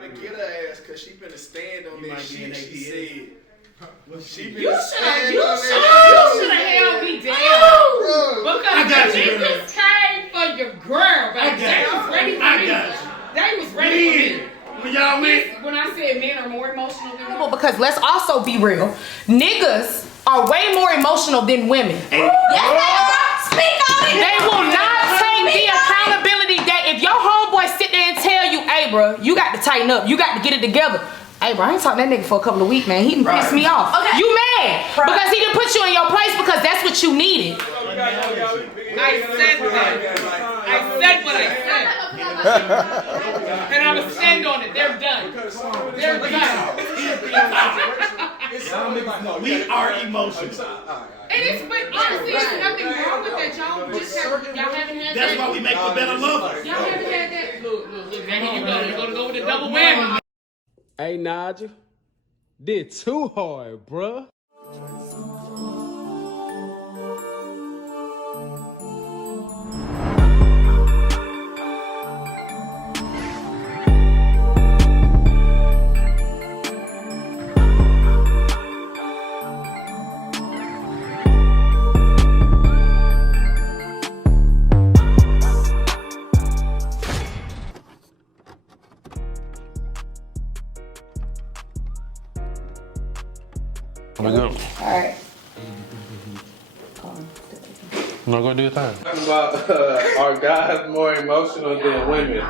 gotta get her ass because she finna stand on that shit she said. You should have held me down. Because the niggas came for your girl, baby. They was ready for me. They was ready for me. When y'all went, when I said men are more emotional than women. Because let's also be real. Niggas are way more emotional than women. Yes, speak on it. They will not take the accountability that if your homeboy sit there and tell you, hey bro, you got to tighten up, you got to get it together. Hey bro, I ain't talking to that nigga for a couple of weeks, man. He done pissed me off. Okay. You mad because he done put you in your place because that's what you needed. I said that. I said what I said. And I'm gonna stand on it. They're done. They're done. we are emotional. And it's, but honestly, there's nothing wrong with that. Y'all haven't had that. That's why we make the better lovers. Y'all haven't had that. Look, man, here you go. You're gonna go with the double whammy. Hey, Nigel. Did too hard, bruh. We go. Alright. No, go do your thing. Talking about are guys more emotional than women?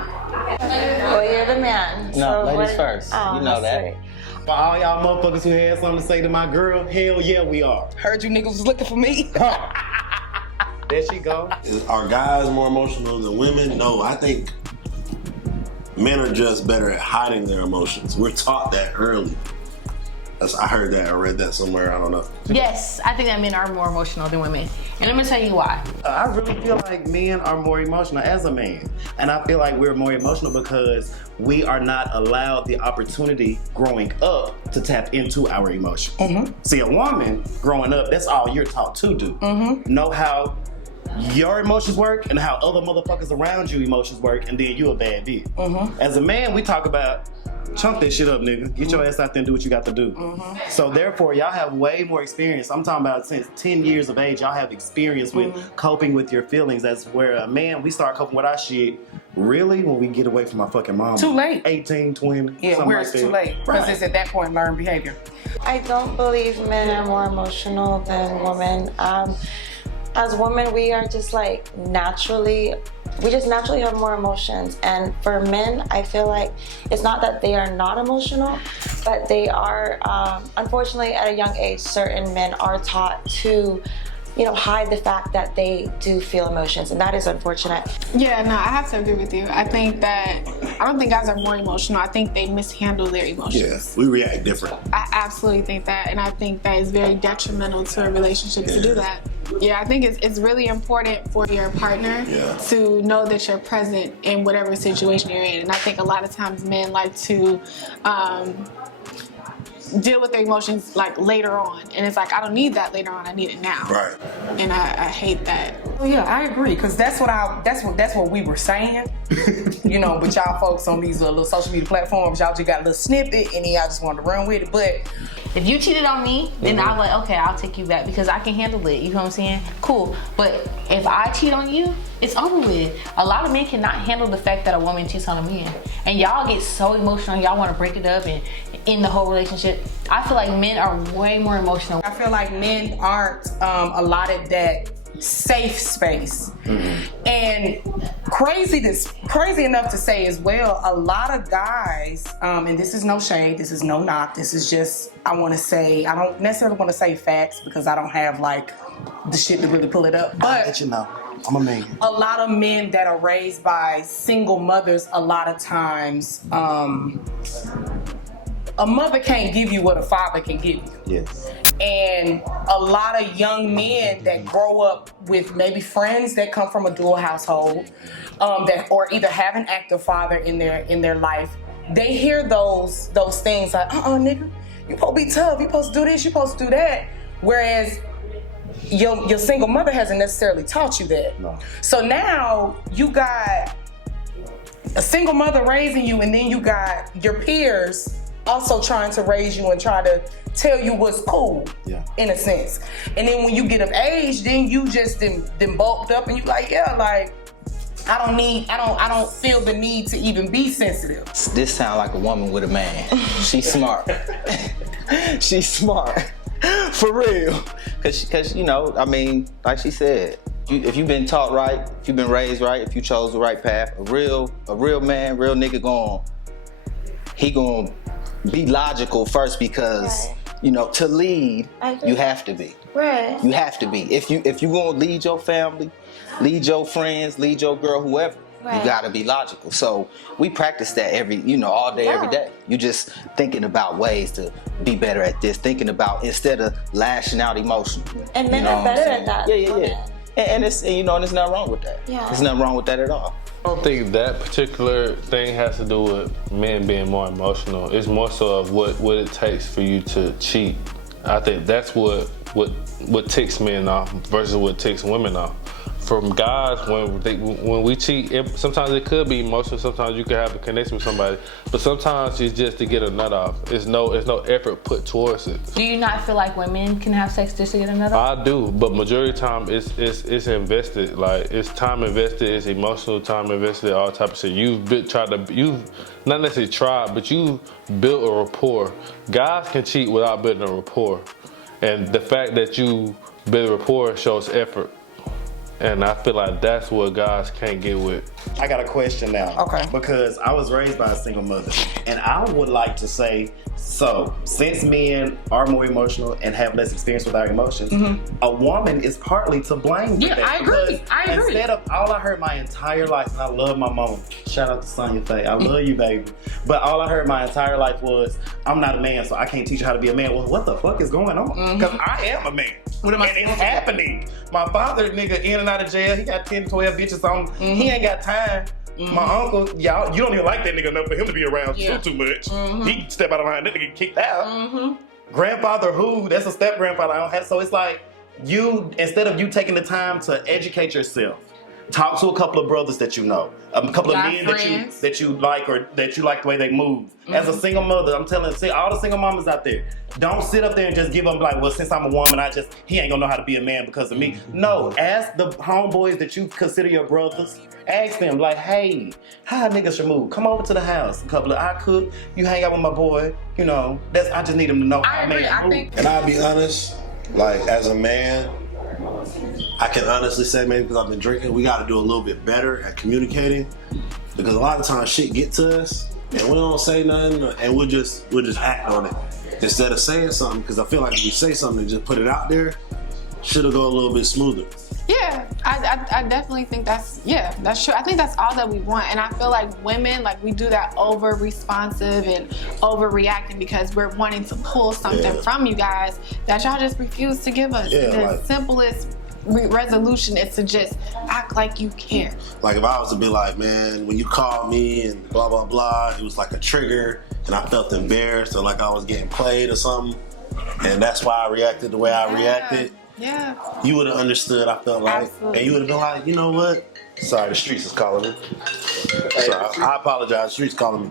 Well, you're the man. No, so ladies first. You know that. For all y'all motherfuckers who had something to say to my girl, hell yeah, we are. Heard you niggas was looking for me. There she go. Are guys more emotional than women? No, I think men are just better at hiding their emotions. We're taught that early. I heard that, I read that somewhere, I don't know. Yes, I think that men are more emotional than women. And let me tell you why. I really feel like men are more emotional as a man. And I feel like we're more emotional because we are not allowed the opportunity growing up to tap into our emotions. Mm-hmm. See, a woman growing up, that's all you're taught to do. Mm-hmm. Know how your emotions work and how other motherfuckers around you emotions work, and then you a bad bitch. Mm-hmm. As a man, we talk about chunk that shit up, nigga. Get your ass out there and do what you got to do. Mm-hmm. So therefore, y'all have way more experience. I'm talking about since 10 years of age, y'all have experience with coping with your feelings. That's where a man, we start coping with our shit really when we get away from our fucking mom. Too late. 18, 20, yeah, something where like it's that. too late. Because it's at that point learned behavior. I don't believe men are more emotional than women. As women, we are just like naturally have more emotions. And for men, I feel like it's not that they are not emotional, but they are, unfortunately, at a young age, certain men are taught to, hide the fact that they do feel emotions, and that is unfortunate. Yeah, no, I have to agree with you. I don't think guys are more emotional. I think they mishandle their emotions. Yes, we react different. I absolutely think that, and I think that is very detrimental to a relationship to do that. Yeah, I think it's really important for your partner to know that you're present in whatever situation you're in. And I think a lot of times men like to deal with their emotions like later on, and it's like I don't need that later on. I need it now. Right. And I hate that. Well, yeah, I agree, because that's what we were saying. But y'all folks on these little social media platforms, y'all just got a little snippet, and then y'all just wanted to run with it. But if you cheated on me, then I'm like, okay, I'll take you back because I can handle it. You know what I'm saying? Cool. But if I cheat on you, it's over with. A lot of men cannot handle the fact that a woman cheats on a man, and y'all get so emotional. Y'all want to break it up and end the whole relationship. I feel like men are way more emotional. I feel like men aren't allotted that safe space. Mm-hmm. And crazy enough to say as well, a lot of guys, and this is no shade, this is no knock, this is just, I don't necessarily want to say facts because I don't have like the shit to really pull it up, but I'm a man. A lot of men that are raised by single mothers, a lot of times, a mother can't give you what a father can give you. Yes. And a lot of young men that grow up with maybe friends that come from a dual household, or either have an active father in their life, they hear those things like, nigga, you supposed to be tough, you supposed to do this, you supposed to do that. Whereas your single mother hasn't necessarily taught you that. No. So now you got a single mother raising you, and then you got your peers also trying to raise you and try to tell you what's cool, in a sense. And then when you get of age, then you just then bulked up and you like, yeah, like, I don't feel the need to even be sensitive. This sound like a woman with a man. She's smart. She's smart. For real. Cause you know, I mean, like she said, if you've been taught right, if you've been raised right, if you chose the right path, a real man, real nigga he gonna be logical first because you know, to lead, you have to be. Right. You have to be. If you gonna lead your family, lead your friends, lead your girl, whoever, you gotta be logical. So we practice that all day, every day. You just thinking about ways to be better at this, thinking about instead of lashing out emotionally. And men are better at that. Yeah. And it's and there's nothing wrong with that. Yeah. There's nothing wrong with that at all. I don't think that particular thing has to do with men being more emotional. It's more so of what it takes for you to cheat. I think that's what ticks men off versus what ticks women off. From guys, when we cheat, sometimes it could be emotional. Sometimes you can have a connection with somebody, but sometimes it's just to get a nut off. It's no effort put towards it. Do you not feel like women can have sex just to get a nut off? I do, but majority of the time it's invested. Like it's time invested, it's emotional time invested, all type of shit. You've not necessarily tried, but you built a rapport. Guys can cheat without building a rapport, and the fact that you build a rapport shows effort. And I feel like that's what guys can't get with. I got a question now. Okay. Because I was raised by a single mother. And I would like to say, so since men are more emotional and have less experience with our emotions, a woman is partly to blame for that. I agree. Instead of all I heard my entire life, and I love my mama. Shout out to Sonya Faye. I love you, baby. But all I heard my entire life was, I'm not a man, so I can't teach you how to be a man. Well, what the fuck is going on? Because I am a man. And it's happening. My father, nigga, in and out of jail. He got 10, 12 bitches on. He ain't got time. My uncle, y'all, you don't even like that nigga enough for him to be around too much. He step out of line, that nigga get kicked out. Grandfather who? That's a step grandfather I don't have. So it's like, instead of you taking the time to educate yourself, talk to a couple of brothers that you know, a couple of men that you like or that you like the way they move. As a single mother, I'm telling all the single mamas out there, don't sit up there and just give them like, well, since I'm a woman, he ain't gonna know how to be a man because of me. No, ask the homeboys that you consider your brothers. Ask them like, hey, how niggas should move? Come over to the house. I cook. You hang out with my boy. You know, I just need them to know how a man move. And I'll be honest, like as a man, I can honestly say maybe because I've been drinking, we got to do a little bit better at communicating because a lot of times shit get to us and we don't say nothing and we'll just act on it instead of saying something because I feel like if we say something and just put it out there, shit'll go a little bit smoother. Yeah, I definitely think that's true. I think that's all that we want. And I feel like women, like we do that over responsive and overreacting because we're wanting to pull something from you guys that y'all just refuse to give us. The simplest resolution is to just act like you care. Like if I was to be like, man, when you called me and blah, blah, blah, it was like a trigger and I felt embarrassed or like I was getting played or something. And that's why I reacted the way I reacted. Yeah. You would have understood, I felt like. Absolutely. And you would have been like, you know what? Sorry, the streets is calling me. So I apologize, the streets calling me.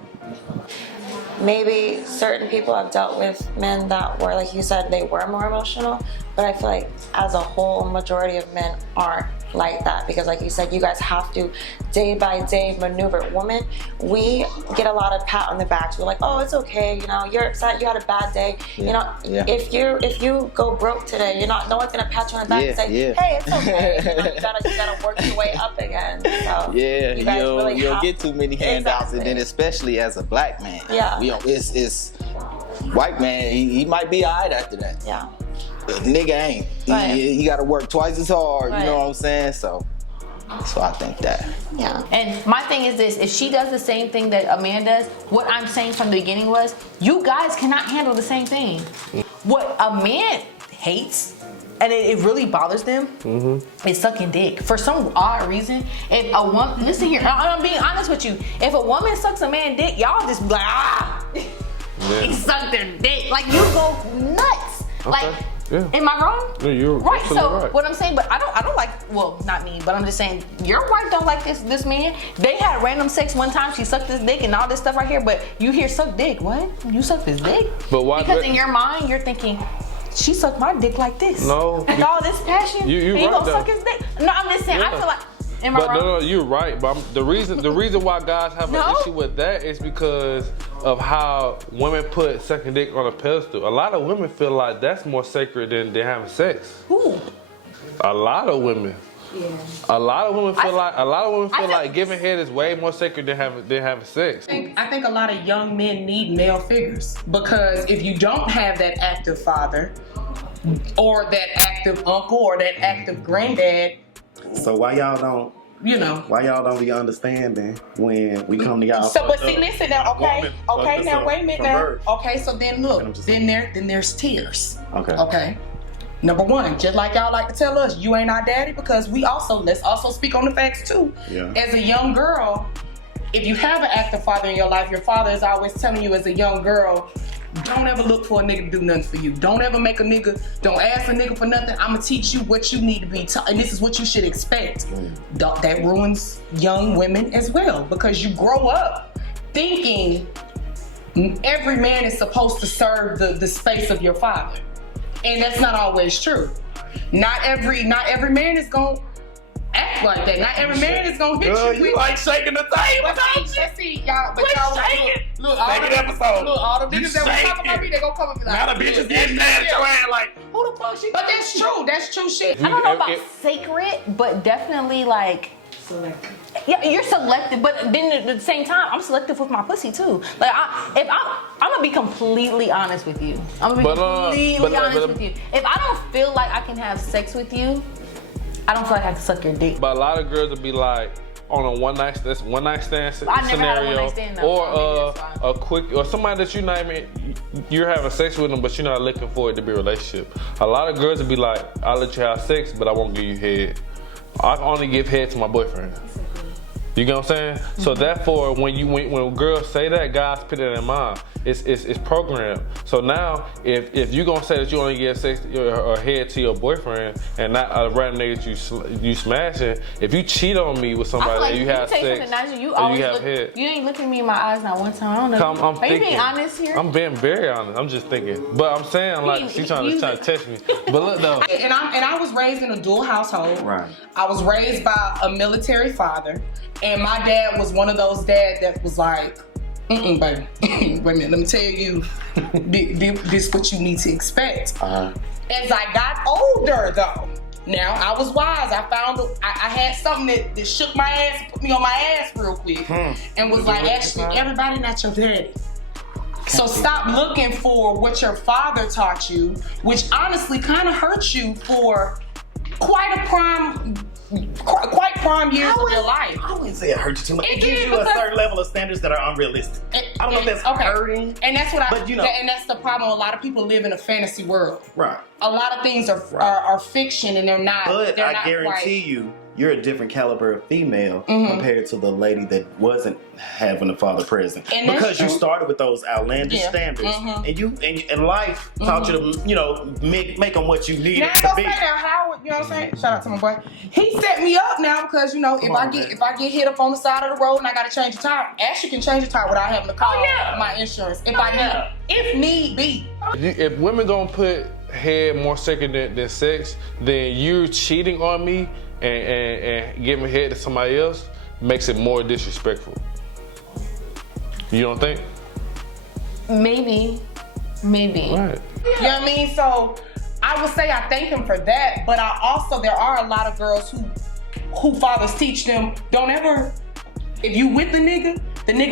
Maybe certain people have dealt with men that were, like you said, they were more emotional, but I feel like as a whole, majority of men aren't like that because like you said, you guys have to day by day maneuver. Women, we get a lot of pat on the backs. We're like, oh, it's okay, you know, you're upset, you had a bad day. You know, if you go broke today, no one's gonna pat you on the back and say, hey, it's okay. You know, you gotta work your way up again. So you guys you don't get too many handouts, and then especially as a black man. It's white man, he might be alright after that. Nigga ain't. He gotta work twice as hard, you know what I'm saying? So I think that. And my thing is this, if she does the same thing that a man does, what I'm saying from the beginning was, you guys cannot handle the same thing. What a man hates, and it really bothers them, is sucking dick. For some odd reason, if a woman, listen here, I'm being honest with you, if a woman sucks a man dick, y'all just be like, he sucked their dick. Like, you go nuts. Like, Yeah. Am I wrong? No, you're right. So right. what I'm saying, but I don't like. Well, not me, but I'm just saying your wife don't like this man. They had random sex one time. She sucked his dick and all this stuff right here. But you hear suck dick. What? You sucked his dick? But why? Because in your mind you're thinking, she sucked my dick like this. No. With all this passion, You and he right gonna though. suck his dick. No, I'm just saying. I feel like. Am I But wrong? no, you're right. But the reason why guys have an issue with that is because of how women put sucking dick on a pedestal. A lot of women feel like that's more sacred than having sex. Who? A lot of women. Yeah. A lot of women feel like giving head is way more sacred than having sex. I think a lot of young men need male figures because if you don't have that active father or that active uncle or that active granddad. So why y'all don't? Why y'all don't be understanding when we come to y'all? So, but see, listen now. Okay, now wait a minute now. Okay, so then look, then there's tears. Okay. Number one, just like y'all like to tell us, you ain't our daddy because let's also speak on the facts too. Yeah. As a young girl, if you have an active father in your life, your father is always telling you as a young girl, don't ever look for a nigga to do nothing for you. Don't ever make a nigga, don't ask a nigga for nothing. I'm gonna teach you what you need to be taught, and this is what you should expect. That ruins young women as well because you grow up thinking every man is supposed to serve the space of your father. And that's not always true. Not every man is gonna act like that. Not every man is gonna hit you. You like shaking the table, don't you? Let's see, y'all. But y'all look, all the episode. Look, all the bitches that was talking about me, they gonna come and be like, now the bitches getting mad at your ass like, who the fuck she? But that's true. That's true shit. I don't know about sacred, but definitely like. Selective. Yeah, you're selective, but then at the same time, I'm selective with my pussy too. Like, I'm gonna be completely honest with you. I'm gonna be completely honest with you. If I don't feel like I can have sex with you, I don't feel like I can suck your dick. But a lot of girls will be like on a one night stand scenario, I never had a one night stand, or a quick, or somebody that you're having sex with them, but you're not looking for it to be a relationship. A lot of girls will be like, I'll let you have sex, but I won't give you head. I can only give head to my boyfriend. You get what I'm saying? Mm-hmm. So therefore, when girls say that, guys put it in mind. It's programmed. So now, if you gonna say that you only give sex or head to your boyfriend and not a random nigga that you smashing, if you cheat on me with somebody like and you have sex and you have head, you ain't looking me in my eyes not one time. I don't know. Are you being honest here? I'm being very honest. I'm just thinking, but I'm saying like she's trying to test me. But look though, and I was raised in a dual household. Right. I was raised by a military father, and my dad was one of those dads that was like, baby. Wait a minute, let me tell you, this is what you need to expect. As I got older though, now I was wise. I found I had something that shook my ass, put me on my ass real quick, and was like, actually, everybody not your daddy. So stop looking for what your father taught you, which honestly kind of hurts you for quite prime years of your life. I wouldn't say it hurts you too much. It gives you a certain level of standards that are unrealistic. I don't know if that's hurting. And that's what and that's the problem. A lot of people live in a fantasy world. Right. A lot of things are fiction and they're not. But I guarantee you, you're a different caliber of female compared to the lady that wasn't having a father present. And because you started with those outlandish standards, and life taught you to, make them what you needed to be. Now, Howard, you know what I'm saying? Shout out to my boy. He set me up now because if I get hit up on the side of the road and I gotta change a tire, Ashley can change a tire without having to call my insurance if need be. If women gonna put head more sacred than sex, then you cheating on me and giving head to somebody else makes it more disrespectful. You don't think? Maybe. Right. You know what I mean? So I would say I thank him for that, but there are a lot of girls who fathers teach them, don't ever, if you with the nigga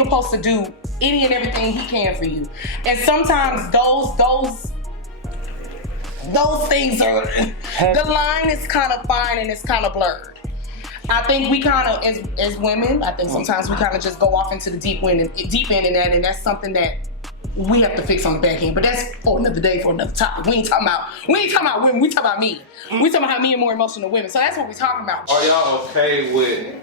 supposed to do any and everything he can for you. And sometimes those things are, the line is kind of fine and it's kind of blurred. I think we kind of, as women, I think sometimes we kind of just go off into the deep end in that, and that's something that we have to fix on the back end. But that's for another day, for another topic. We ain't talking about women, we talking about men. We talking about how men are more emotional than women. So that's what we talking about. Are y'all okay with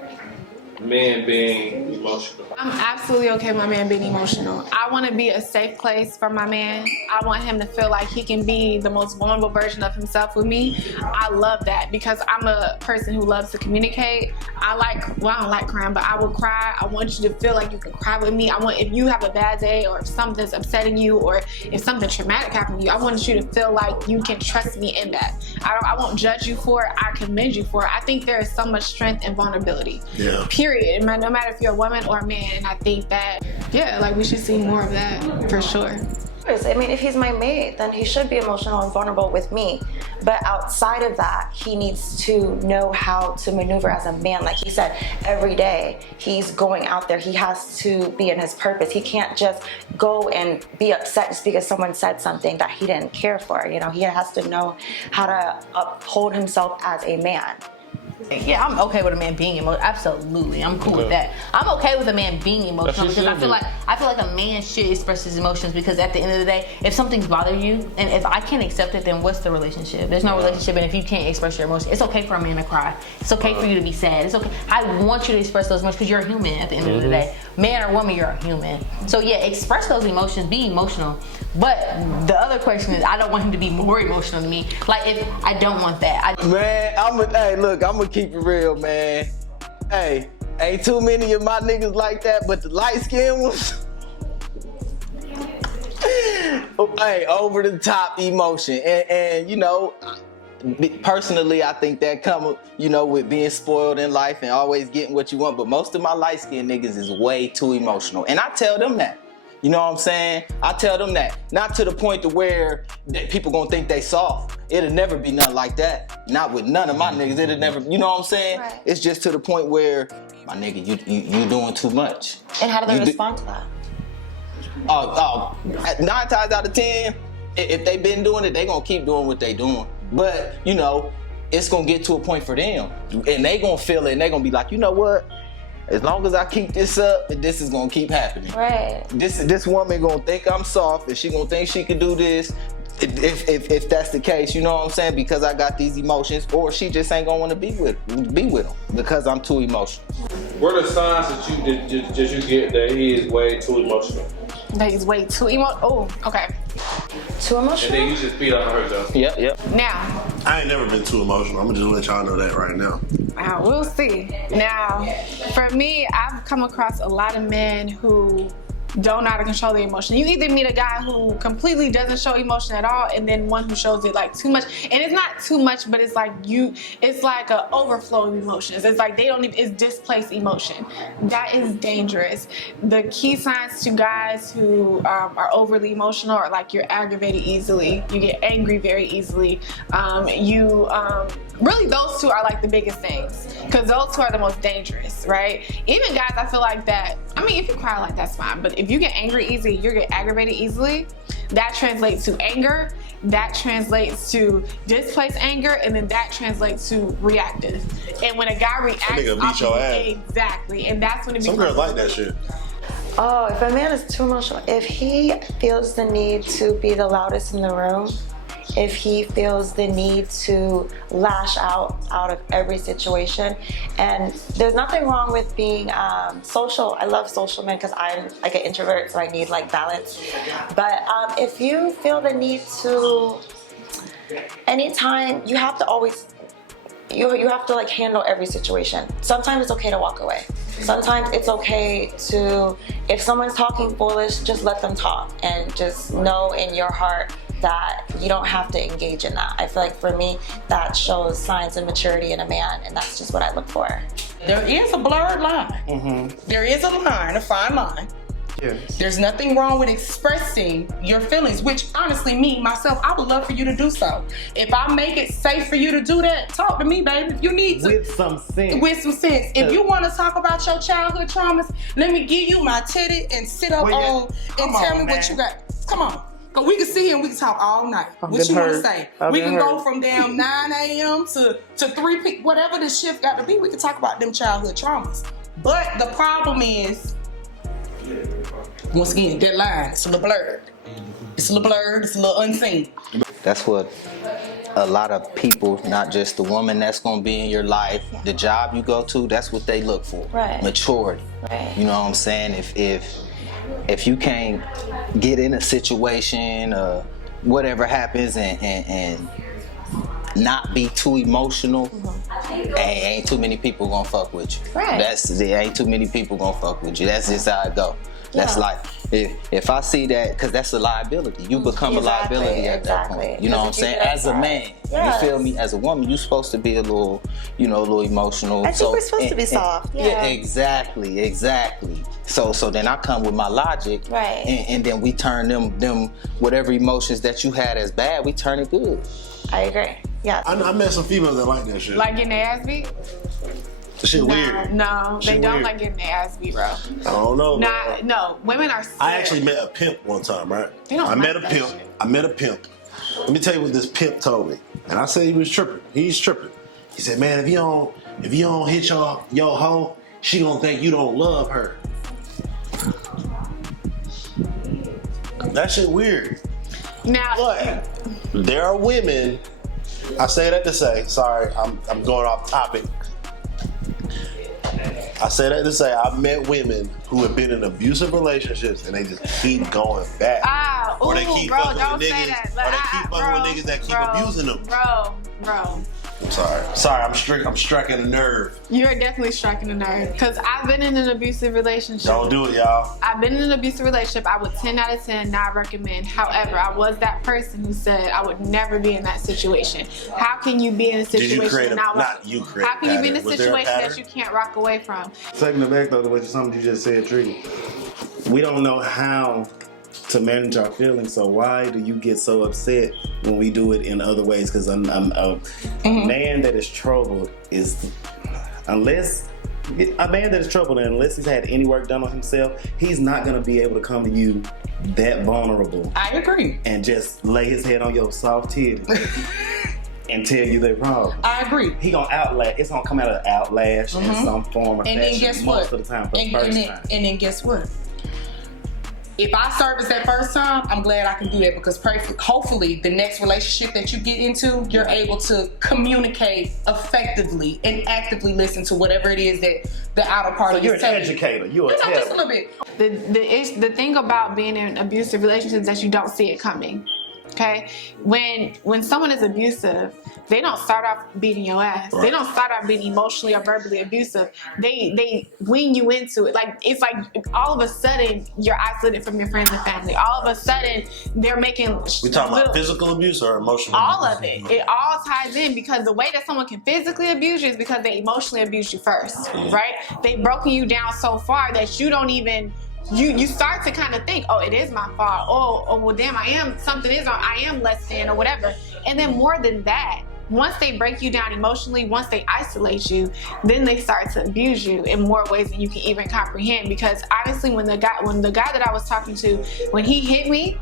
men being emotional? I'm absolutely okay with my man being emotional. I want to be a safe place for my man. I want him to feel like he can be the most vulnerable version of himself with me. I love that because I'm a person who loves to communicate. I don't like crying, but I will cry. I want you to feel like you can cry with me. I want, if you have a bad day or if something's upsetting you or if something traumatic happened to you, I want you to feel like you can trust me in that. I won't judge you for it. I commend you for it. I think there is so much strength and vulnerability. Yeah. Period. No matter if you're a woman or a man. And I think that, yeah, like we should see more of that for sure. I mean, if he's my mate, then he should be emotional and vulnerable with me. But outside of that, he needs to know how to maneuver as a man. Like he said, every day he's going out there. He has to be in his purpose. He can't just go and be upset just because someone said something that he didn't care for. You know, he has to know how to uphold himself as a man. Yeah, I'm okay with a man being emotional. Absolutely, I'm cool with that. I'm okay with a man being emotional because I feel like a man should express his emotions because at the end of the day, if something's bothering you and if I can't accept it, then what's the relationship? There's no relationship, and if you can't express your emotions, it's okay for a man to cry. It's okay for you to be sad. It's okay. I want you to express those emotions because you're a human at the end of the day. Man or woman, you're a human. So yeah, express those emotions, be emotional. But the other question is, I don't want him to be more emotional than me. Like, if I don't want that. Man, I'm gonna keep it real, man. Hey, ain't too many of my niggas like that, but the light-skinned ones, hey, over the top emotion. And you know, personally, I think that comes, you know, with being spoiled in life and always getting what you want. But most of my light-skinned niggas is way too emotional. And I tell them that. You know what I'm saying? I tell them that. Not to the point to where people gonna think they soft. It'll never be nothing like that. Not with none of my niggas. It'll never, you know what I'm saying? Right. It's just to the point where, my nigga, you doing too much. And how do they respond to that? 9 times out of 10, if they been doing it, they gonna keep doing what they doing. But, you know, it's gonna get to a point for them. And they gonna feel it and they gonna be like, you know what? As long as I keep this up, this is gonna keep happening. Right. This woman gonna think I'm soft, and she gonna think she can do this. If that's the case, you know what I'm saying? Because I got these emotions, or she just ain't gonna want to be with them because I'm too emotional. What are signs that you get that he is way too emotional? That he's way too emotional. Oh, okay. Too emotional? And then you just beat on her though. Yep. Now, I ain't never been too emotional. I'm gonna just let y'all know that right now. We'll see. Now, for me, I've come across a lot of men who don't know how to control their emotion. You either meet a guy who completely doesn't show emotion at all, and then one who shows it like too much. And it's not too much, but it's like an overflow of emotions. It's like it's displaced emotion. That is dangerous. The key signs to guys who are overly emotional are like you're aggravated easily, you get angry very easily, really those two are like the biggest things because those two are the most dangerous, right? Even guys, I feel like that, I mean, if you cry, like that's fine, but if you get angry easily, you get aggravated easily, that translates to anger, that translates to displaced anger, and then that translates to reactive. And when a guy reacts, that nigga beat your ass. Exactly, and that's when it becomes. Some girls like that shit. Oh, if a man is too emotional, if he feels the need to be the loudest in the room, if he feels the need to lash out of every situation, and there's nothing wrong with being social. I love social men because I'm like an introvert, so I need like balance. But if you feel the need to, anytime, you have to always, you have to like handle every situation. Sometimes it's okay to walk away. Sometimes it's okay to, if someone's talking foolish, just let them talk and just know in your heart that you don't have to engage in that. I feel like for me, that shows signs of maturity in a man, and that's just what I look for. There is a blurred line. There is a line, a fine line. Yes. There's nothing wrong with expressing your feelings, which honestly, me, myself, I would love for you to do so. If I make it safe for you to do that, talk to me, baby, if you need to. With some sense. With some sense. If you want to talk about your childhood traumas, let me give you my titty and sit up and tell me what you got. Come on. Cause we can sit here and we can talk all night. What you want to say? We can go from damn 9 a.m. to 3 p.m. Whatever the shift got to be, we can talk about them childhood traumas. But the problem is, once again, that line, it's a little blurred. It's a little blurred, it's a little unseen. That's what a lot of people, not just the woman that's gonna be in your life, the job you go to, that's what they look for. Right. Maturity. Right. You know what I'm saying? If you can't get in a situation or whatever happens and not be too emotional, ain't too many people gonna fuck with you. Right. Ain't too many people gonna fuck with you. That's just how it go. That's life. If I see that, because that's a liability. You become a liability at that point. You know what I'm saying? As a man, you feel me? As a woman, you're supposed to be a little emotional. I think we're supposed to be soft. Yeah, exactly. So then I come with my logic, right? And then we turn them whatever emotions that you had as bad, we turn it good. I agree. Yeah. I met some females that like that shit. Like getting their ass beat? The shit weird. No, they Shit don't weird. like getting their ass beat, bro. I don't know. No, women are scared. I actually met a pimp one time, right? They don't I met a like that pimp. shit. I met a pimp. Let me tell you what this pimp told me. And I said he was tripping. He's tripping. He said, man, if you don't hit your hoe, she gonna think you don't love her. That shit weird. Now, But there are women, I say that to say, sorry, I'm going off topic. I say that to say I've met women who have been in abusive relationships and they just keep going back. Or they keep fucking with niggas. Or they keep fucking with niggas that keep abusing them. Bro. I'm sorry, I'm striking a nerve. You're definitely striking a nerve. Because I've been in an abusive relationship. Don't do it, y'all. I've been in an abusive relationship. I would 10 out of 10 not recommend. However, I was that person who said I would never be in that situation. How can you be in a situation Did you create How can you be in a situation that you can't rock away from? Taking it back though, the way something you just said, Tree. We don't know how to manage our feelings, so why do you get so upset when we do it in other ways? Because a man that is troubled is, unless he's had any work done on himself, he's not going to be able to come to you that vulnerable. I agree. And just lay his head on your soft titty and tell you their problem. I agree. He gonna outlash. It's gonna come out of outlash in some form or And then fashion guess most what? of the time for the first time. And then guess what? If I service that first time, I'm glad I can do that because hopefully the next relationship that you get into, you're able to communicate effectively and actively listen to whatever it is that the outer party is telling you. You're an educator. You're a just a little bit. The thing about being in an abusive relationship is that you don't see it coming. Okay, when someone is abusive, they don't start off beating your ass. Right. They don't start off being emotionally or verbally abusive. They wean you into it. Like it's like all of a sudden you're isolated from your friends and family. All of a sudden they're making. We talking about physical abuse or emotional? All abuse? of it. It all ties in because the way that someone can physically abuse you is because they emotionally abuse you first, right? They've broken you down so far that you don't even. You start to kind of think, oh, it is my fault. Oh, well, damn, something is wrong. I am less than or whatever. And then more than that, once they break you down emotionally, once they isolate you, then they start to abuse you in more ways than you can even comprehend. Because honestly, when the guy that I was talking to, when he hit me,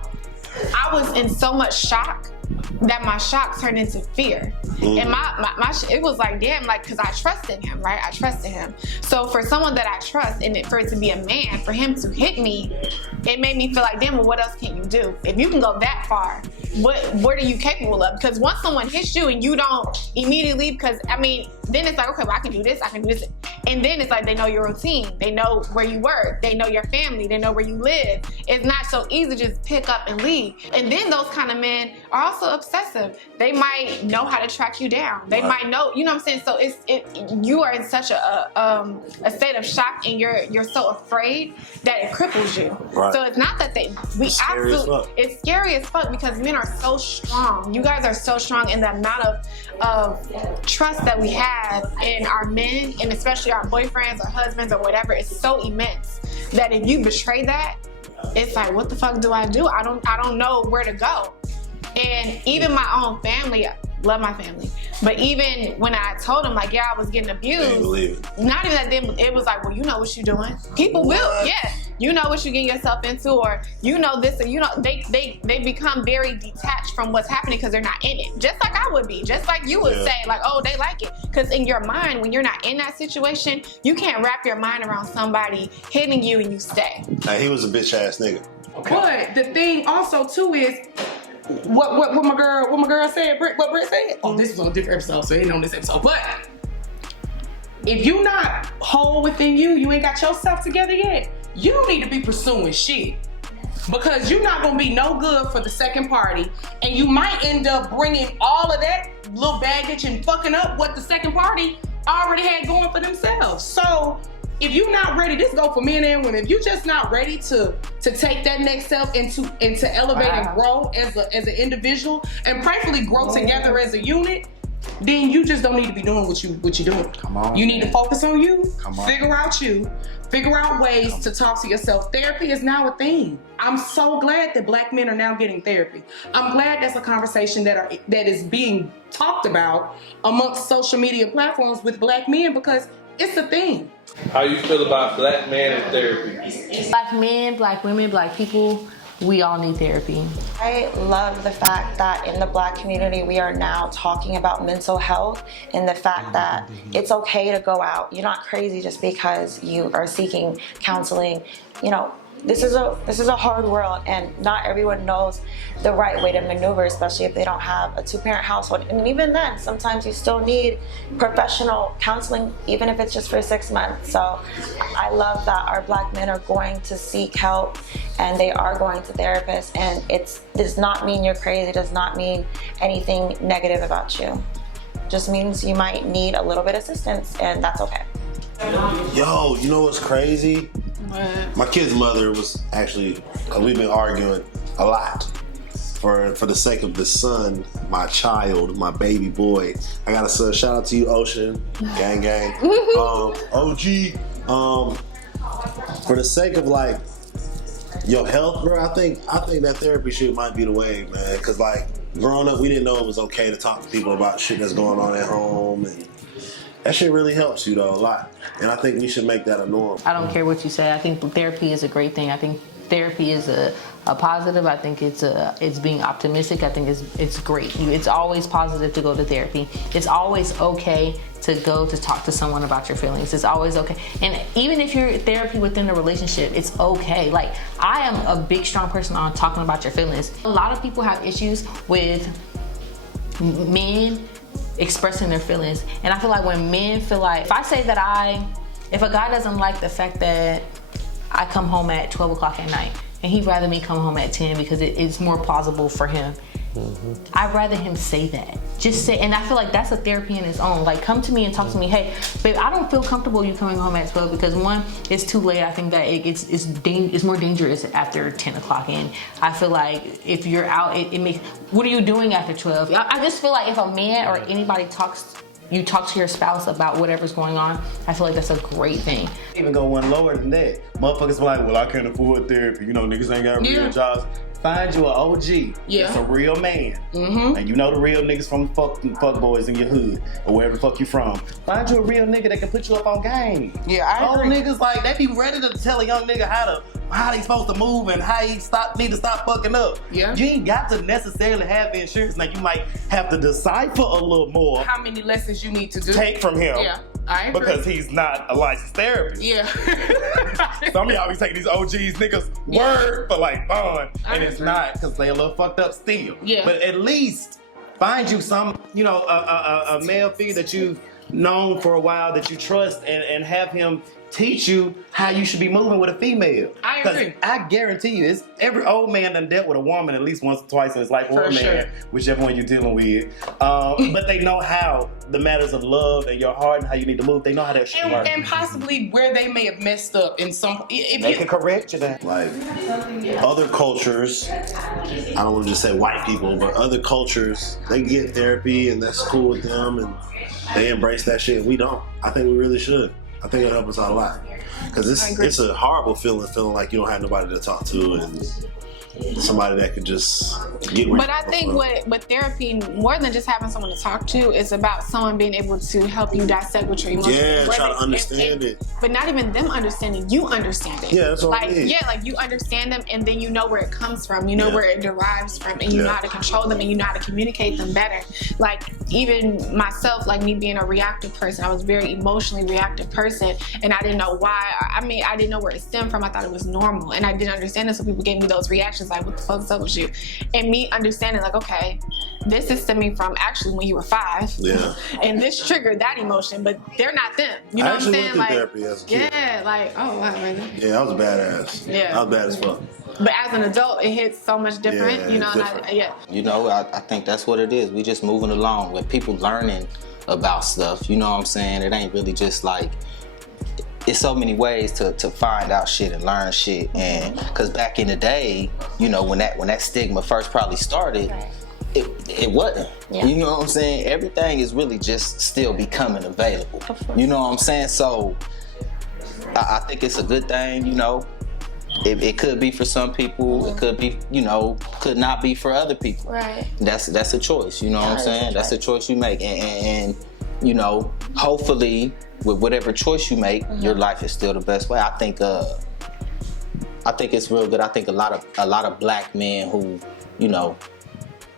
I was in so much shock that my shock turned into fear. And my it was like, damn, like, because I trusted him, right? I trusted him. So for someone that I trust, and for it to be a man, for him to hit me, it made me feel like, damn, well, what else can you do? If you can go that far, what are you capable of? Because once someone hits you and you don't immediately, because I mean, then it's like, okay, well, I can do this. And then it's like, they know your routine. They know where you work. They know your family. They know where you live. It's not so easy to just pick up and leave. And then those kind of men are also obsessive. They might know how to track you down. They might know, you know what I'm saying? So you are in such a state of shock and you're so afraid that it cripples you. Right. So it's not that it's scary as fuck because men are so strong. You guys are so strong in the amount of trust that we have in our men and especially our boyfriends or husbands or whatever is so immense that if you betray that, it's like, what the fuck do? I don't know where to go. And even my own family, I love my family, but even when I told them like, yeah, I was getting abused, not even that, then it was like, well, you know what you're doing. People will, you know what you're getting yourself into, or you know this, or you know, they become very detached from what's happening because they're not in it. Just like I would be, just like you would say, like, oh, they like it. Because in your mind, when you're not in that situation, you can't wrap your mind around somebody hitting you and you stay. He was a bitch ass nigga. Okay. But the thing also too is, what my girl said, what Britt said? Oh, this was on a different episode, so it ain't on this episode. But if you not whole within you ain't got yourself together yet, you don't need to be pursuing shit. Because you're not gonna be no good for the second party, and you might end up bringing all of that little baggage and fucking up what the second party already had going for themselves. So if you're not ready, this go for men and women. If you're just not ready to take that next step and to elevate and grow as an individual, and prayerfully grow together as a unit, then you just don't need to be doing what you're doing. Come on. You need to focus on you. Come on. Figure out ways to talk to yourself. Therapy is now a thing. I'm so glad that Black men are now getting therapy. I'm glad that's a conversation that is being talked about amongst social media platforms with Black men, because it's a thing. How you feel about Black men in therapy? Black men, Black women, Black people, we all need therapy. I love the fact that in the Black community, we are now talking about mental health, and the fact that it's okay to go out. You're not crazy just because you are seeking counseling. You know, this is a hard world, and not everyone knows the right way to maneuver, especially if they don't have a two-parent household. And even then, sometimes you still need professional counseling, even if it's just for 6 months. So I love that our Black men are going to seek help, and they are going to therapists, and it does not mean you're crazy. It does not mean anything negative about you. It just means you might need a little bit of assistance, and that's okay. Yo, you know what's crazy? What? My kid's mother was actually, we've been arguing a lot for the sake of the son, my child, my baby boy. I got a son. Shout out to you, Ocean, gang gang, OG. For the sake of like your health, bro, I think that therapy shit might be the way, man. Cause like growing up, we didn't know it was okay to talk to people about shit that's going on at home, and that shit really helps you though a lot. And I think we should make that a norm. I don't care what you say. I think therapy is a great thing. I think therapy is a positive. I think it's being optimistic. I think it's great. It's always positive to go to therapy. It's always okay to go to talk to someone about your feelings. It's always okay. And even if you're therapy within a relationship, it's okay. Like, I am a big, strong person on talking about your feelings. A lot of people have issues with men expressing their feelings. And I feel like when men feel like, if I say that if a guy doesn't like the fact that I come home at 12 o'clock at night, and he'd rather me come home at 10 because it's more plausible for him. Mm-hmm. I'd rather him say that. Just say, and I feel like that's a therapy in its own. Like, come to me and talk to me. Hey, babe, I don't feel comfortable you coming home at 12 because one, it's too late. I think that it's more dangerous after 10 o'clock. And I feel like if you're out, it makes, what are you doing after 12? I just feel like if a man or anybody you talk to your spouse about whatever's going on, I feel like that's a great thing. Even go one lower than that. Motherfuckers be like, well, I can't afford therapy. You know, niggas ain't got real jobs. Find you an OG. Yeah. That's a real man. Mm-hmm. And you know the real niggas from fuck boys in your hood or wherever the fuck you from. Find you a real nigga that can put you up on game. Yeah, I agree. Niggas like, they be ready to tell a young nigga how they supposed to move and how he need to stop fucking up. Yeah. You ain't got to necessarily have the insurance. Now you might have to decipher a little more. How many lessons you need to do. Take from him. Yeah. I agree. Because he's not a licensed therapist. Yeah. Some of y'all be taking these OGs niggas word for like fun, and it's not, because they a little fucked up still. Yeah. But at least find you some, you know, a male figure that you've known for a while that you trust, and have him teach you how you should be moving with a female. I agree. I guarantee you, every old man done dealt with a woman at least once or twice in his life, or a man, whichever one you're dealing with. But they know how the matters of love and your heart and how you need to move, they know how that shit works. And possibly where they may have messed up in some... They can correct you then. Like, other cultures, I don't want to just say white people, but other cultures, they get therapy and that's cool with them and they embrace that shit. We don't. I think we really should. I think it'll help us out a lot. Because it's a horrible feeling like you don't have nobody to talk to and somebody that could just get rid of. But I think what therapy, more than just having someone to talk to, is about someone being able to help you dissect what your emotions. Yeah, try to understand it. But not even them understanding, you understand it. Yeah, that's what I mean. Yeah, like you understand them, and then you know where it comes from, you know where it derives from, and you know how to control them, and you know how to communicate them better. Like, even myself, like me being a reactive person, I was a very emotionally reactive person, and I didn't know why. I mean, I didn't know where it stemmed from. I thought it was normal, and I didn't understand it, so people gave me those reactions like, what the fuck's up with you? And me understanding, like, okay, this is stemming from actually when you were 5. Yeah. And this triggered that emotion, but they're not them. You know I what I'm actually saying? went through Like, therapy as a kid. yeah, like, oh, wow, really? Yeah, I was a badass. Yeah. I was bad as fuck. But as an adult, it hits so much different, Yeah, you know. different. You know, I think that's what it is. We just moving along with people learning about stuff. You know what I'm saying? It ain't really just like, it's so many ways to find out shit and learn shit. And because back in the day, you know, when that stigma first probably started, it wasn't. Yeah. You know what I'm saying? Everything is really just still becoming available. You know what I'm saying? So I think it's a good thing, you know. It could be for some people, it could be, you know, could not be for other people. Right. That's a choice, you know what I'm saying? That's a choice you make. And you know, hopefully with whatever choice you make, your life is still the best way. I think it's real good. I think a lot of black men who, you know,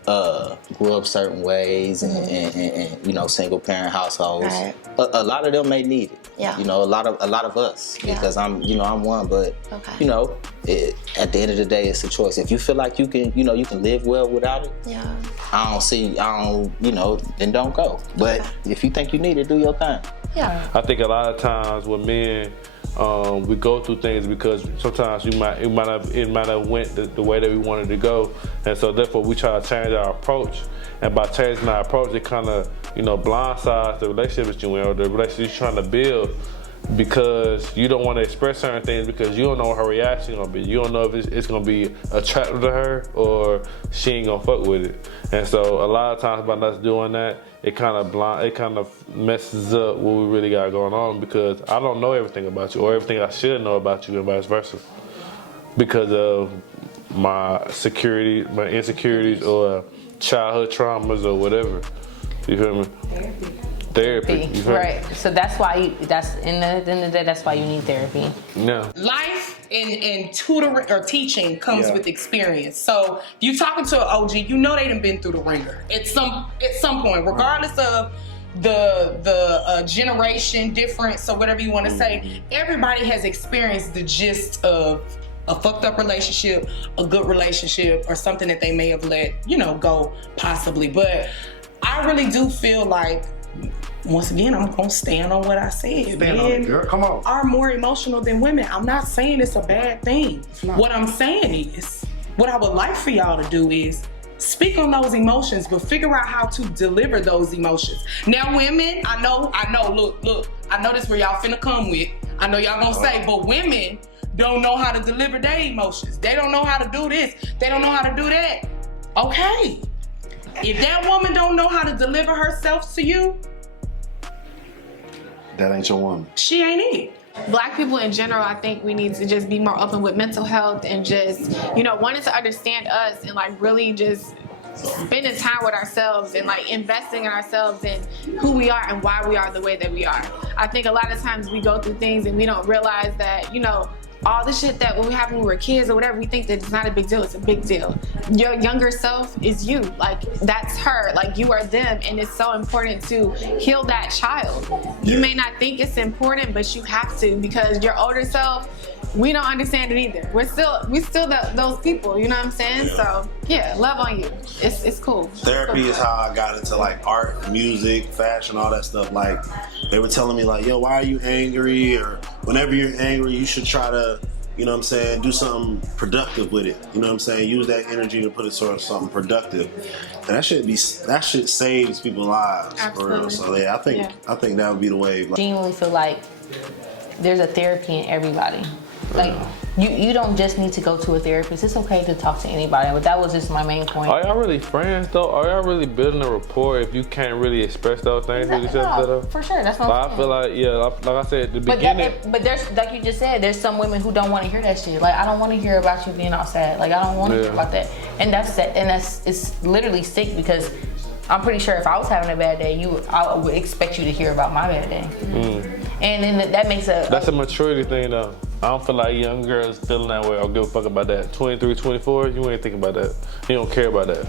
grew up certain ways and you know, single parent households. Right. A lot of them may need it. Yeah. You know, a lot of us, because I'm one, but you know, at the end of the day, it's a choice. If you feel like you can live well without it, you know, then don't go. But if you think you need it, do your thing. Yeah. I think a lot of times with men, we go through things because sometimes it might have went the way that we wanted to go, and so therefore we try to change our approach. And by changing our approach, it kind of, you know, blindsides the relationship that you're in, or the relationship you're trying to build, because you don't want to express certain things because you don't know what her reaction is gonna be. You don't know if it's gonna be attractive to her or she ain't gonna fuck with it. And so a lot of times by us doing that, it kind of messes up what we really got going on, because I don't know everything about you or everything I should know about you, and vice versa, because of my insecurities or childhood traumas or whatever. You feel me? Therapy. You feel Right. me? So that's why in the end of the day, that's why you need therapy. Yeah. Life and tutoring or teaching comes with experience. So if you talking to an OG, you know they done been through the ringer at some point, regardless of the generation difference or whatever you want to say. Everybody has experienced the gist of a fucked up relationship, a good relationship, or something that they may have let, you know, go possibly. But I really do feel like, once again, I'm gonna stand on what I said. Stand on it, girl. Come on. Are more emotional than women. I'm not saying it's a bad thing. What I'm saying is, what I would like for y'all to do is speak on those emotions, but figure out how to deliver those emotions. Now, women, I know, look, I know this where y'all finna come with. I know y'all gonna say, but women don't know how to deliver their emotions. They don't know how to do this. They don't know how to do that. Okay. If that woman don't know how to deliver herself to you, that ain't your woman. She ain't it. Black people in general, I think we need to just be more open with mental health and just, you know, wanting to understand us and like really just spending time with ourselves and like investing in ourselves and who we are and why we are the way that we are. I think a lot of times we go through things and we don't realize that, you know, all the shit that when we have when we were kids or whatever, we think that it's not a big deal. It's a big deal. Your younger self is you. Like, that's her. Like, you are them. And it's so important to heal that child. You may not think it's important, but you have to, because your older self, we don't understand it either. We're still those people, you know what I'm saying? Yeah. So yeah, love on you. It's cool. Therapy is how I got into like art, music, fashion, all that stuff. Like, they were telling me like, yo, why are you angry? Or whenever you're angry, you should try to, you know what I'm saying, do something productive with it. You know what I'm saying? Use that energy to put it towards something productive. And that shit saves people's lives. Absolutely. For real. So yeah, I think that would be the way. I genuinely feel like there's a therapy in everybody. Like, you don't just need to go to a therapist. It's okay to talk to anybody, but that was just my main point. Are y'all really friends though? Are y'all really building a rapport if you can't really express those things with each other? For sure, that's what I'm saying. I feel like, like I said at the beginning. But there's, like you just said, there's some women who don't want to hear that shit. Like, I don't want to hear about you being all sad. Like, I don't want to hear about that. And it's literally sick, because I'm pretty sure if I was having a bad day, I would expect you to hear about my bad day. And then that makes That's a maturity thing though. I don't feel like young girls feeling that way or give a fuck about that. 23, 24, you ain't thinking about that. You don't care about that.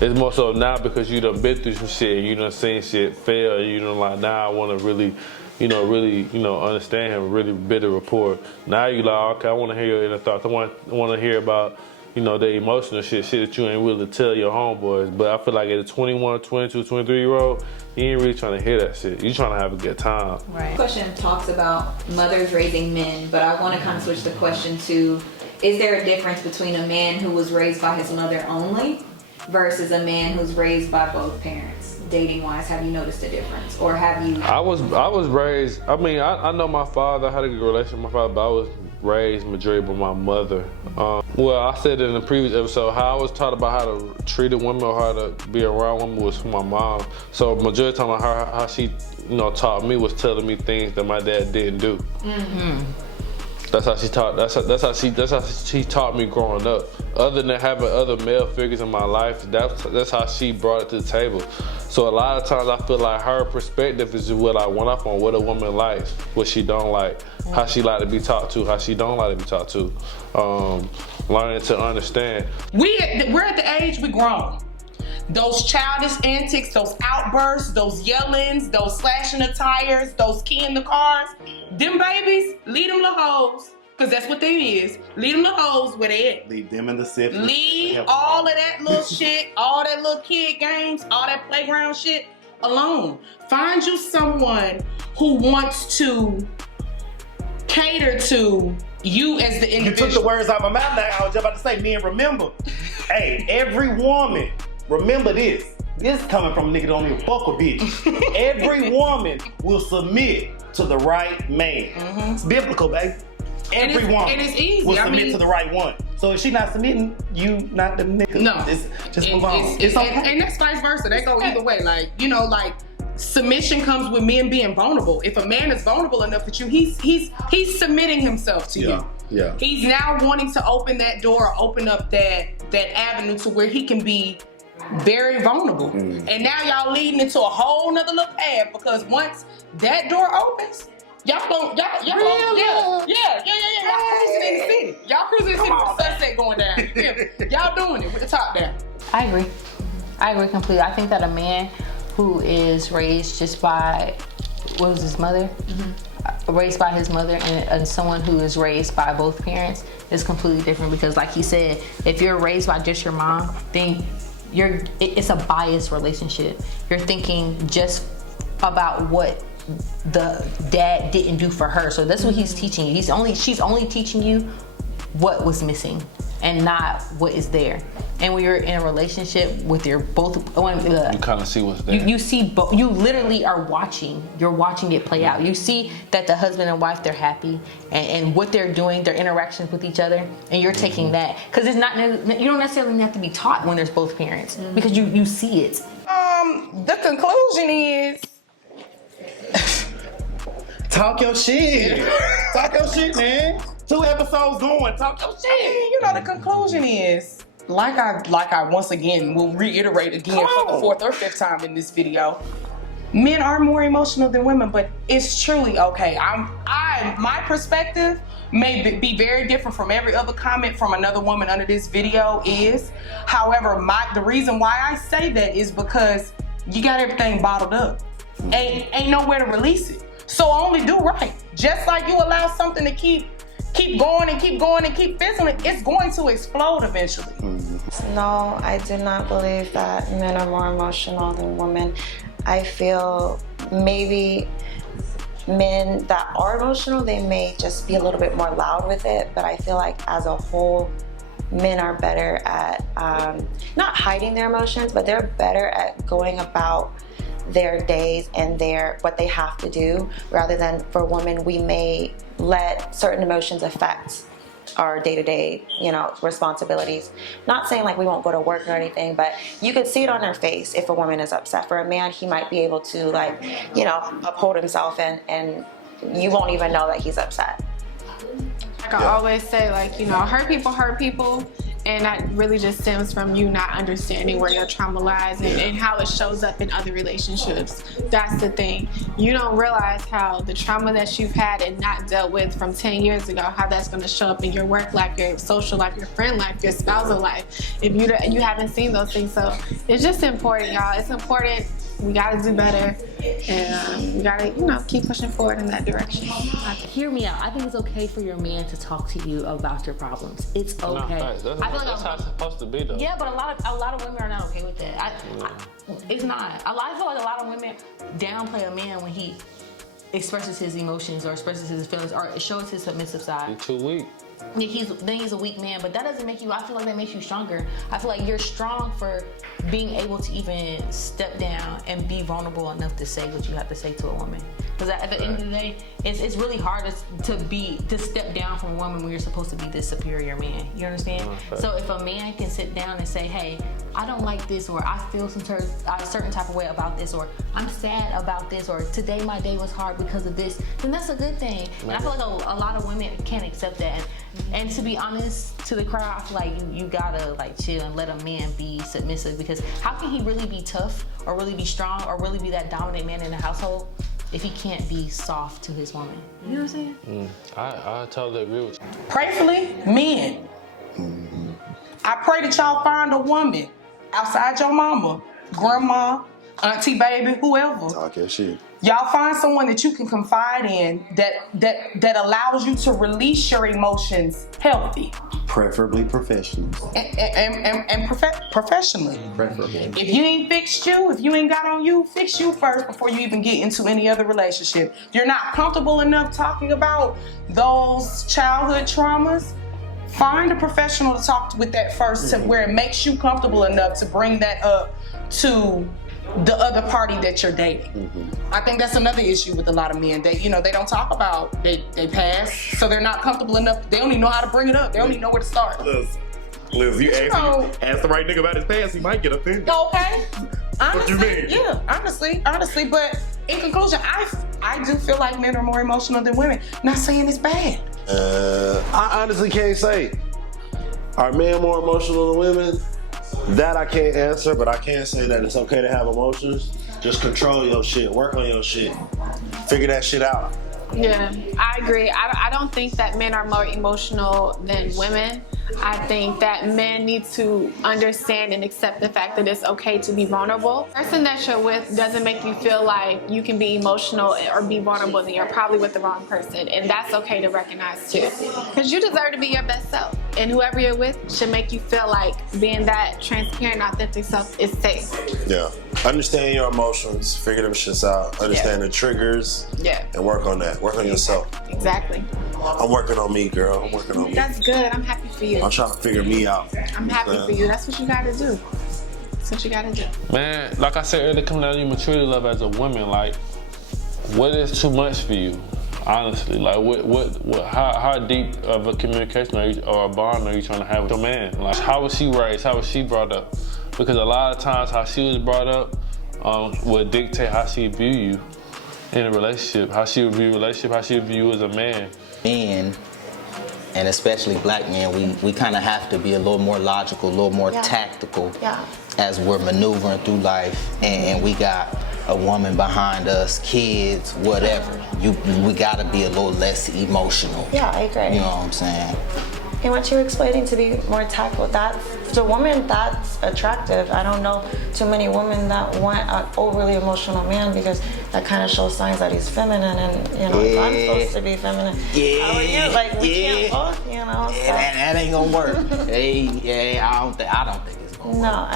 It's more so now because you done been through some shit, you done seen shit fail, you done like, now I want to really understand him, really build a rapport. Now you like, okay, I want to hear your inner thoughts. I want to hear about, you know, the emotional shit that you ain't willing to tell your homeboys. But I feel like at a 21, 22, 23-year-old, you ain't really trying to hear that shit. You trying to have a good time. Right. The question talks about mothers raising men, but I want to kind of switch the question to, is there a difference between a man who was raised by his mother only versus a man who's raised by both parents? Dating wise, have you noticed a difference, or have you? I was raised. I mean, I know my father. I had a good relationship with my father, but I was raised majority by my mother. Well, I said in the previous episode how I was taught about how to treat a woman or how to be around women was from my mom. So majority of the time, how she, you know, taught me was telling me things that my dad didn't do. Mm-hmm. That's how she taught. That's how she taught me growing up. Other than having other male figures in my life, that's how she brought it to the table. So a lot of times I feel like her perspective is what I went off on, what a woman likes, what she don't like, how she like to be talked to, how she don't like to be talked to. Learning to understand. We're at the age we grown. Those childish antics, those outbursts, those yellings, those slashing the tires, those keying the cars, them babies, leave them little hoes, because that's what they is. Leave them little hoes where they at. Leave them in the syphilis. Leave all of that little shit, all that little kid games, all that playground shit alone. Find you someone who wants to cater to you as the individual. You took the words out of my mouth now. I was just about to say, men, remember. Hey, every woman, remember this. This coming from a nigga that don't even fuck a bitch. Every woman will submit to the right man. Mm-hmm. It's biblical, baby. Every woman will submit to the right one. So if she not submitting, you not the nigga. No. Just move on. It's okay. And that's vice versa. They go either way. Like, you know, like, submission comes with men being vulnerable. If a man is vulnerable enough with you, he's submitting himself to you. Yeah. He's now wanting to open that door, open up that avenue to where he can be very vulnerable. And now y'all leading into a whole nother little path, because once that door opens, y'all cruising in the city. Y'all cruising in the city with the sunset going down. Y'all doing it with the top down. I agree completely. I think that a man who is raised just by, what was his mother? Mm-hmm. Raised by his mother, and someone who is raised by both parents is completely different, because like he said, if you're raised by just your mom, then it's a biased relationship. You're thinking just about what the dad didn't do for her. So that's what he's teaching you. She's only teaching you what was missing and not what is there. And when you're in a relationship with your both, you kind of see what's there. You see, you literally are watching. You're watching it play out. You see that the husband and wife, they're happy, and what they're doing, their interactions with each other, and you're taking that, because it's not. You don't necessarily have to be taught when there's both parents, because you see it. The conclusion is, talk your shit. Talk your shit, man. 2 episodes going. Talk your shit. You know, the conclusion is, like I once again will reiterate again for the 4th or 5th time in this video, men are more emotional than women, but it's truly okay. My perspective may be very different from every other comment from another woman under this video is. However, the reason why I say that is because you got everything bottled up. Ain't nowhere to release it. So only do right. Just like you allow something to keep going and keep going and keep fizzling, it's going to explode eventually. No, I do not believe that men are more emotional than women. I feel maybe men that are emotional, they may just be a little bit more loud with it, but I feel like as a whole, men are better at not hiding their emotions, but they're better at going about their days and what they have to do, rather than for women, we may let certain emotions affect our day-to-day, responsibilities. Not saying like we won't go to work or anything, but you could see it on their face if a woman is upset. For a man, he might be able to uphold himself and you won't even know that he's upset. Like I always say, hurt people, and that really just stems from you not understanding where your trauma lies and how it shows up in other relationships. That's the thing. You don't realize how the trauma that you've had and not dealt with from 10 years ago, how that's going to show up in your work life, your social life, your friend life, your spousal life, if you haven't seen those things. So it's just important, y'all. It's important We gotta do better, and we gotta, keep pushing forward in that direction. Hear me out. I think it's okay for your man to talk to you about your problems. It's okay. That's how it's supposed to be, though. Yeah, but a lot of women are not okay with that. It's not. I feel like a lot of women downplay a man when he expresses his emotions or expresses his feelings or shows his submissive side. You're too weak. Yeah, then he's a weak man, but that doesn't make you, I feel like that makes you stronger. I feel like you're strong for being able to even step down and be vulnerable enough to say what you have to say to a woman. Because at the end of the day, it's really hard to step down from a woman when you're supposed to be this superior man. You understand? So if a man can sit down and say, hey, I don't like this, or I feel a certain type of way about this, or I'm sad about this, or today my day was hard because of this, then that's a good thing. And I feel like a lot of women can't accept that. And to be honest, to the crowd, I feel like you gotta chill and let a man be submissive, because how can he really be tough or really be strong or really be that dominant man in the household if he can't be soft to his woman? You know what I'm saying? I totally agree with you. Prayerfully, men. I pray that y'all find a woman outside your mama, grandma, auntie, baby, whoever. Talk that shit. Y'all find someone that you can confide in that allows you to release your emotions healthy. Preferably professional. And professionally. Preferably. If you ain't fixed you, if you ain't got on you, fix you first before you even get into any other relationship. If you're not comfortable enough talking about those childhood traumas, find a professional to talk with that first, to where it makes you comfortable enough to bring that up to the other party that you're dating. I think that's another issue with a lot of men. They don't talk about they past, so they're not comfortable enough. They don't even know how to bring it up. They don't even know where to start. Liz, you ask the right nigga about his past, he might get offended. Okay. Honestly, What you mean? Yeah, honestly, but in conclusion, I do feel like men are more emotional than women. Not saying it's bad. I honestly can't say. Are men more emotional than women? That I can't answer, but I can say that it's okay to have emotions. Just control your shit, work on your shit, figure that shit out. Yeah, I agree. I don't think that men are more emotional than women. I think that men need to understand and accept the fact that it's okay to be vulnerable. The person that you're with doesn't make you feel like you can be emotional or be vulnerable, then you're probably with the wrong person. And that's okay to recognize too. Because you deserve to be your best self. And whoever you're with should make you feel like being that transparent, authentic self is safe. Yeah. Understand your emotions, figure them shits out, understand the triggers, and work on that. Work on yourself. Exactly. I'm working on me, girl. I'm working on me. That's good. I'm happy for you. I'm trying to figure me out. I'm happy for you. That's what you gotta do. That's what you gotta do. Man, like I said earlier, coming down to your maturity level as a woman, like, what is too much for you? Honestly, like, how deep of a communication or a bond are you trying to have with your man? Like, how was she raised? How was she brought up? Because a lot of times how she was brought up will dictate how she view you in a relationship, how she would view a relationship, how she would view you as a man. And especially black men, we kind of have to be a little more logical, a little more tactical as we're maneuvering through life, and we got a woman behind us, kids, whatever. We gotta be a little less emotional. Yeah, I agree. You know what I'm saying? And what you're explaining, to be more tactful, to women, that's attractive. I don't know too many women that want an overly emotional man, because that kind of shows signs that he's feminine, and if I'm supposed to be feminine, how are you? Like, we can't both, so. That ain't gonna work. I don't think it's gonna work. No,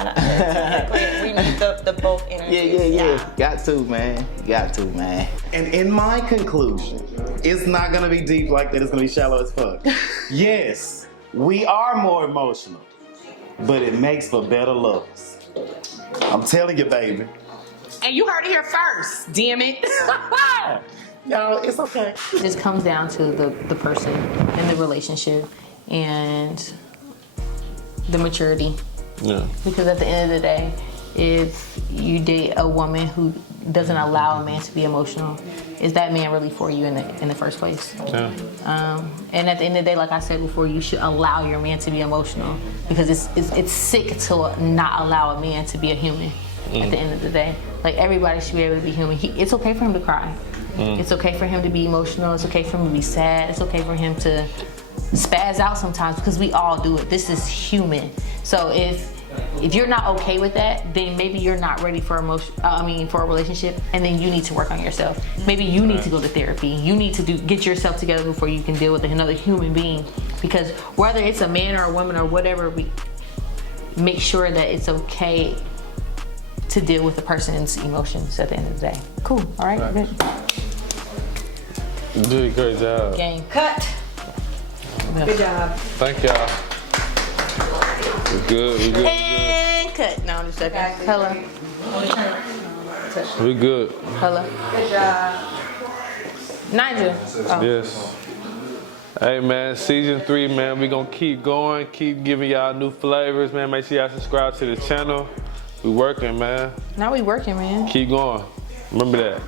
typically we need the both energies. Yeah. Got to, man. And in my conclusion, it's not gonna be deep like that. It's gonna be shallow as fuck. Yes, we are more emotional, but it makes for better lovers. I'm telling you, baby. And you heard it here first, damn it. Y'all, it's okay. It just comes down to the person and the relationship and the maturity. Yeah. Because at the end of the day, if you date a woman who doesn't allow a man to be emotional, is that man really for you in the first place? Yeah. And at the end of the day, like I said before, you should allow your man to be emotional, because it's sick to not allow a man to be a human. At the end of the day, like, everybody should be able to be human. It's okay for him to cry. It's okay for him to be emotional. It's okay for him to be sad. It's okay for him to spaz out sometimes, because we all do it. This is human. So if If you're not okay with that, then maybe you're not ready for for a relationship, and then you need to work on yourself. Maybe you need to go to therapy. You need to get yourself together before you can deal with another human being. Because whether it's a man or a woman or whatever, make sure that it's okay to deal with the person's emotions at the end of the day. Cool. All right. Good. You did a great job. Game. Cut. Good job. Thank y'all. We're good. We're good. And cut. No, I'm just joking. Hello. We're good. Hello. Good job. Nigel. Oh. Yes. Hey man, season 3, man, we gonna keep going, keep giving y'all new flavors, man. Make sure y'all subscribe to the channel. We working, man. Now we working, man. Keep going. Remember that.